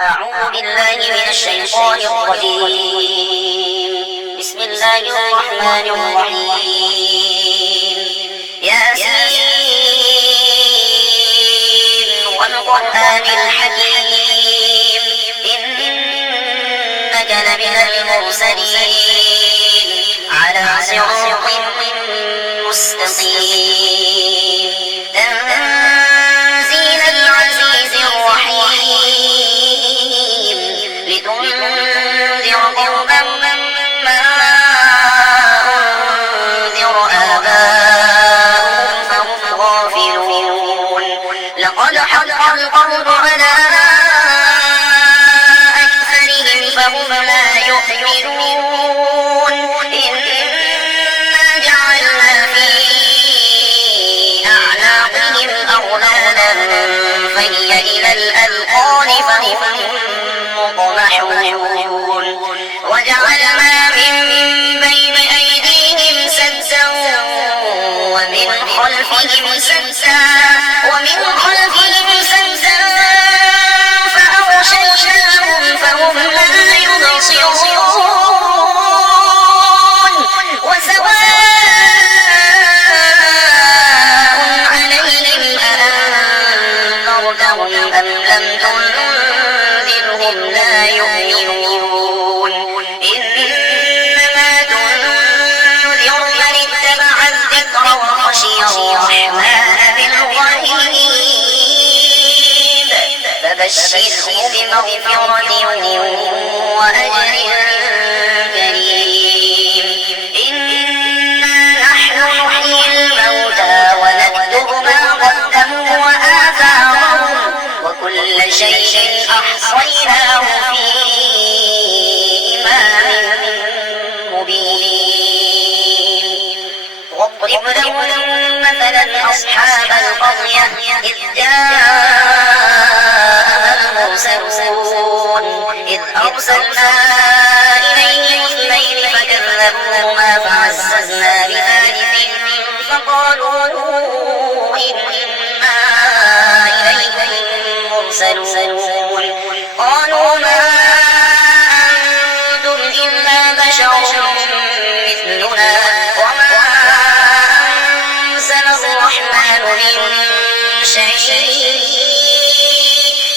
أعوذ بالله من الشيطان الرجيم. بسم الله الرحمن الرحيم. ياسين والقرآن الحكيم إنك لمن المرسلين على صراط مستقيم تنزيل العزيز الرحيم لتنذر قوما ما أنذر آباؤهم فهم غافلون لقد حق القول على أكثرهم فهم لا يؤمنون إنا جعلنا في أعناقهم أغلالا فهي إلى الأذقان فهم مقمحون وجعلنا من بين أيديهم سدا ومن خلفهم سدا فأغشيناهم فهم لا يبصرون وسواء عليهم أأنذرتهم أم لم تنذرهم لا يؤمنون إنما تنذر من اتبع الذكر وخشي الرحمن بالغيب فبشره بمغفرة وأجر كريم إنا نحن نحيي الموتى ونكتب ما قدموا وآثارهم وكل شيء أحصيناه في إمام مبين واضرب لهم مثلا أصحاب القرية إذ جاءها المرسلون إذ أرسلنا إليهم اثنين فكذبوهما فعززنا بثالث فقالوا إنا إليكم مرسلون قالوا ما أنتم إلا بشر مثلنا وما أنزل الرحمن من شيء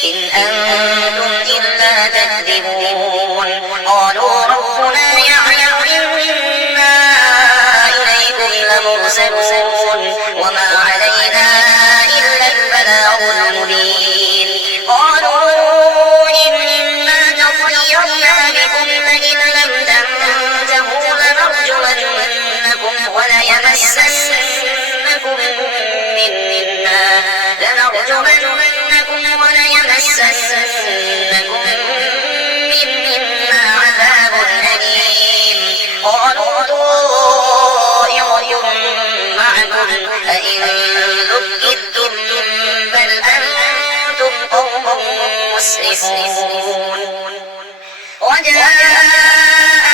إن أنتم إلا تكذبون قالوا ربنا يعلم إنا إليكم لمرسلون وما علينا إلا البلاغ المبين قالوا إنا تطيرنا بكم لئن لم تنتهوا لنرجمنكم وليمسنكم منا عذاب أليم قالوا طائركم معكم أئن ذكرتم بل أنتم قوم مسرفون وجاء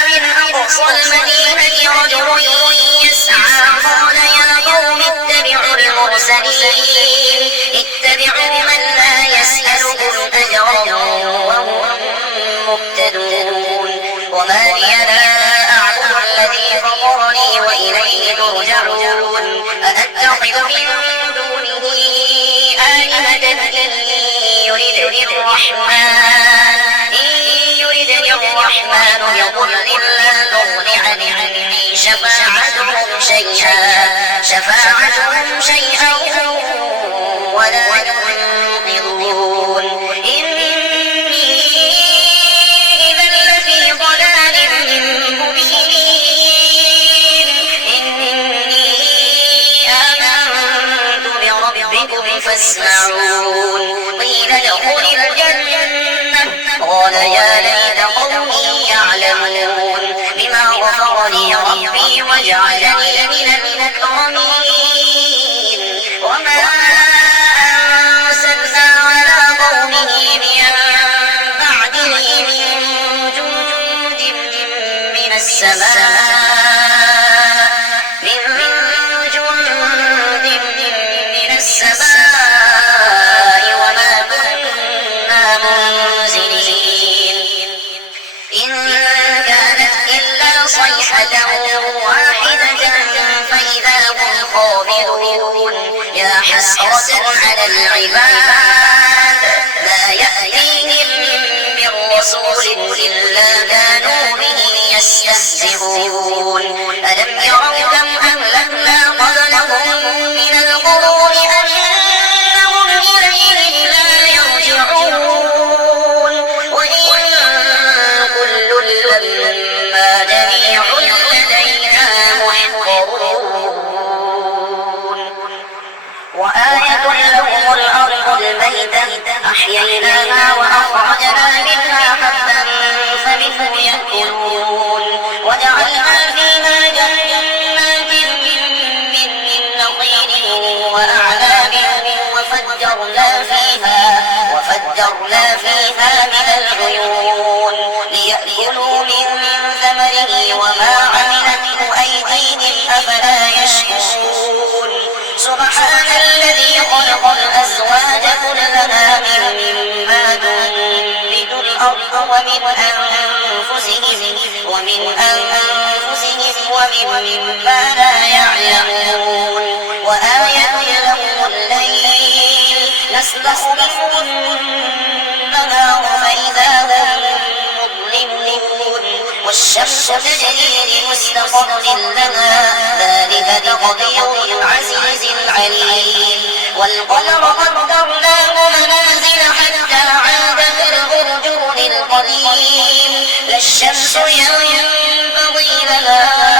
من أقصى المدينة رجل يسعى قال يا قوم اتبعوا المرسلين اتبعوا من لا يسألكم أجرا وهم مهتدون وما لي لا أعبد الذي فطرني وإليه ترجعون أأتخذ من دونه آلهة إن يردني الرحمن بضر لا تغن عني شفاعتهم شيئا ولا ينقذون إني إذا لفي ضلال مبين إني آمنت بربكم فاسمعون قيل ادخل الجنة قال يا ليت قومي يعلمون بما غفر لي ربي وجعلني من المكرمين وما أرسلنا على قومه من بعده من جند من السماء وما كنا منزلين حسرة على العباد ما يأتيهم من رسول إلا كانوا به يستهزئون ألم يروا كم أهلكنا قبلهم من القرون أنهم إليهم لا يرجعون وإن كل لما جميع لدينا محضرون وآية لهم الأرض الميتة أحييناها وأخرجنا منها حبا فمنه يأكلون وجعلنا فيها جنات من نخيل وأعناب وفجرنا فيها من العيون ليأكلوا من ثمره وما عملته أيديهم أفلا يشكرون سبحان الذي خلق الأزواج كلها مما تنبت الأرض ومن أنفسهم ومما لا يعلمون وآية لهم الليل نسلخ منه النهار فإذا هم مظلمون والشمس تجري لمستقر لها ذلك تقدير العزيز العليم والقمر قدرناه منازل حتى عاد كالعرجون القديم لا الشمس ينبغي لها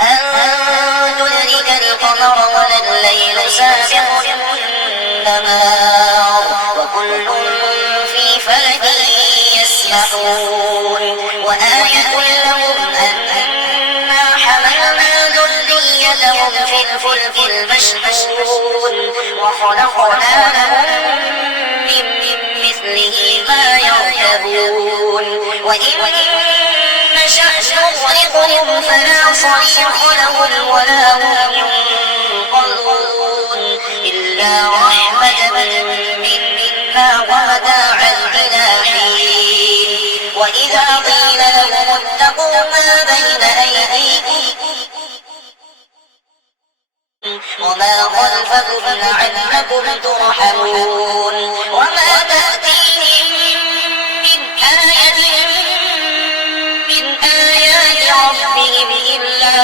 أن تدرك القمر ولا الليل سابق النهار وكل في فلك يسبحون وآية لهم أنا حملنا ذريتهم في الفلك المشحون وخلقنا لهم من مثله ما يركبون وإن نشأ نغرقهم فلا صريخ لهم ولا هم ينقذون إلا رحمة منا ومتاعا إلى حين وإذا قيل لهم اتقوا ما بين أيديكم وما خلفكم لعلكم ترحمون وما تأتيهم من آية من آيات ربهم إلا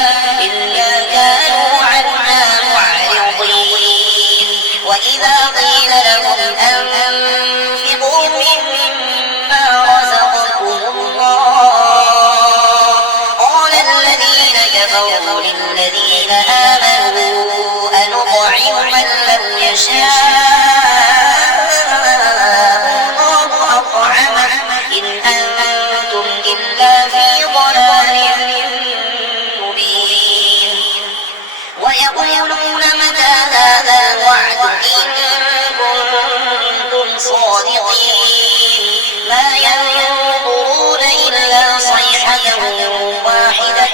كانوا عنها معرضين وإذا قيل لهم أنفقوا مما رزقكم الله قال الذين كفروا للذين آمنوا أنطعم من لم يشاء الله أطعمه إن أنتم إلا في ضلال مبين ويقولون متى هذا الوعد إن كنتم صادقين ما ينظرون إلا صيحة واحدة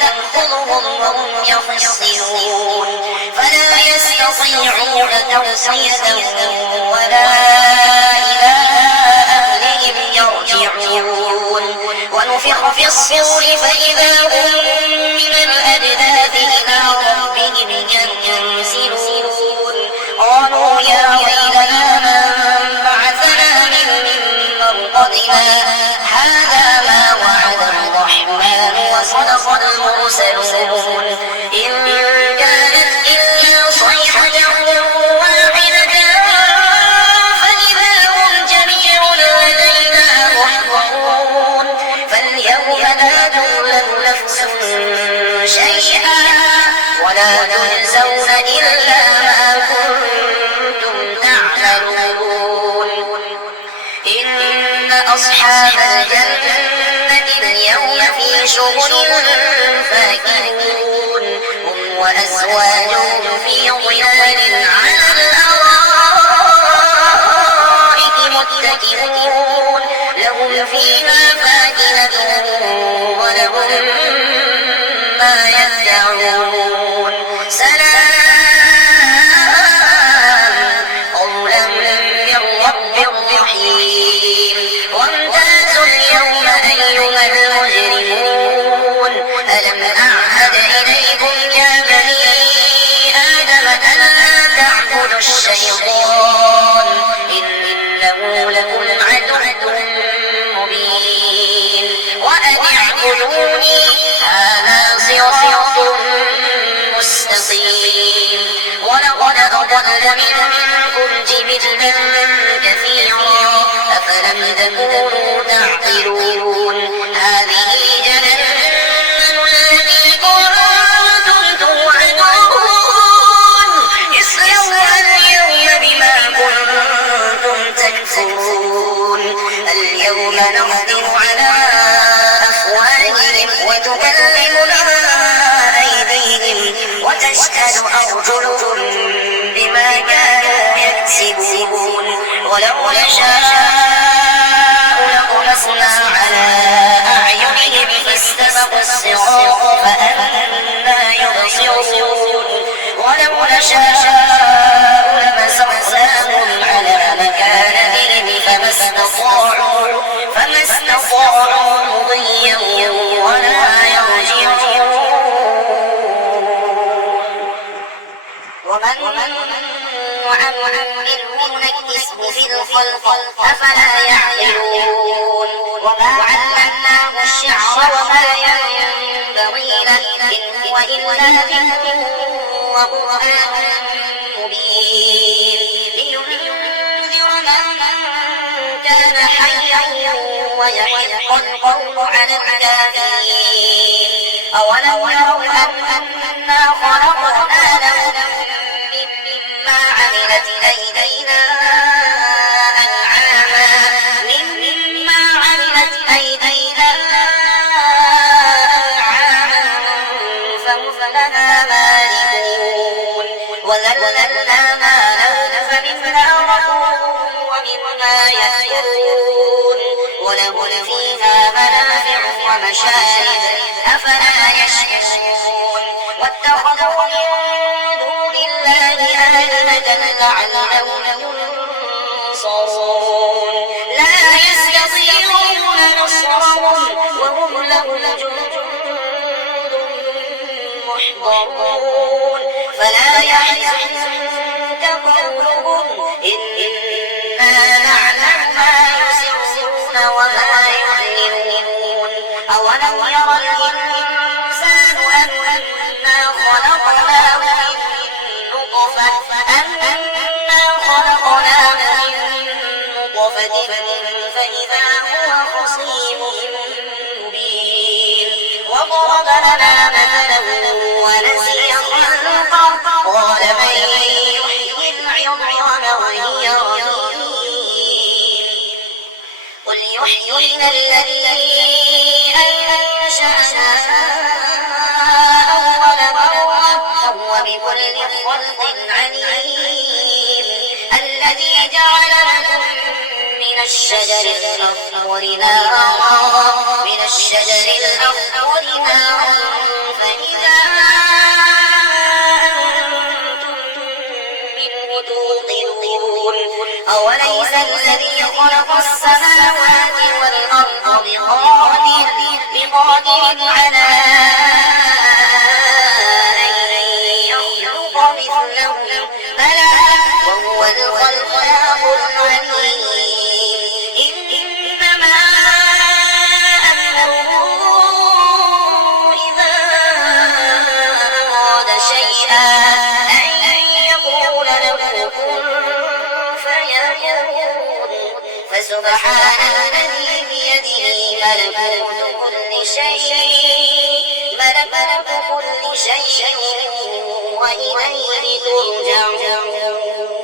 تأخذهم وهم يخصمون فلا يستطيعون توصية ولا إلى أهلهم يرجعون ونفخ في الصور فإذا هم من الأجداث إلى ربهم ينسلون قالوا يا ويلنا من بعثنا من مرقدنا هذا ما وعد الرحمن وصدق المرسلون إن كانت إلا صيحة واحدة فإذا هم جميع لدينا محضرون فاليوم لا تظلم نفس شيئا ولا تجزون إلا ما كنتم تعملون إن أصحاب الجنة اليوم في شغل فاكهون هم وأزواجهم في ظلال على الأرائك متكئون لهم فيها فاكهة ولهم ما يدعون سلام قولا من رب رحيم وامتازوا اليوم أيها المجرمون ألم أعلم الشيطان إنه لكم عدو مبين وأن اعبدوني هذا صراط مستقيم ولقد أضل منكم جبلا كثيرا أفلم تكونوا تعقلون هذه جهنم التي كنتم توعدون اصلوها اليوم بما كنتم تكفرون اليوم نختم على أفواههم وتكلمنا أيديهم وتشهد أرجلهم بما كانوا يكسبون ولو نشاء لطمسنا على أعينهم فاستبقوا الصراط فأنى يبصرون ولو نشاء لمسخناهم على مكانتهم فما استطاعوا مضيا ولا يرجعون ومن نعمره نكسه في الخلق أفلا يعقلون وما علمناه الشعر وما ينبغي له إن هو إلا ذكر وقرآن مبين لينذر من كان حيا ويحق القول على الكافرين أولم يروا أنا خلقنا لهم مما عملت أيدينا فهم لها مالكون وذللنا لهم فمنها ركوبهم ومنها يأكلون ولهم فيها منافع ومشارب أفلا يشكرون واتخذوا من دون الله آلهة لعلهم ينصرون لا يستطيعون نصرهم وهم لهم جند محضرون فلا يحزنك قولهم إنا نعلم ما يسرون وما يعلنون أولم ير الإنسان أنا خلقناه من نطفة فإذا هو خصيم مبين وضرب لنا مثلا ونسي خلقه قال من يحيي العظام وهي رميم قل يحييها الذي أنشأها أول مرة وهو بكل خلق عليم الذي جعل لكم من الشجر الأخضر نارا فإذا أنتم منه توقدون أوليس الذي خلق السماوات والأرض بقادر على أن يخلق مثلهم بلى وهو الخلاق العليم إنما أمره إذا أراد شيئا أن يقول له كن فيكون فسبحان الذي بيده ملكوت كل شيء وإليه ترجعون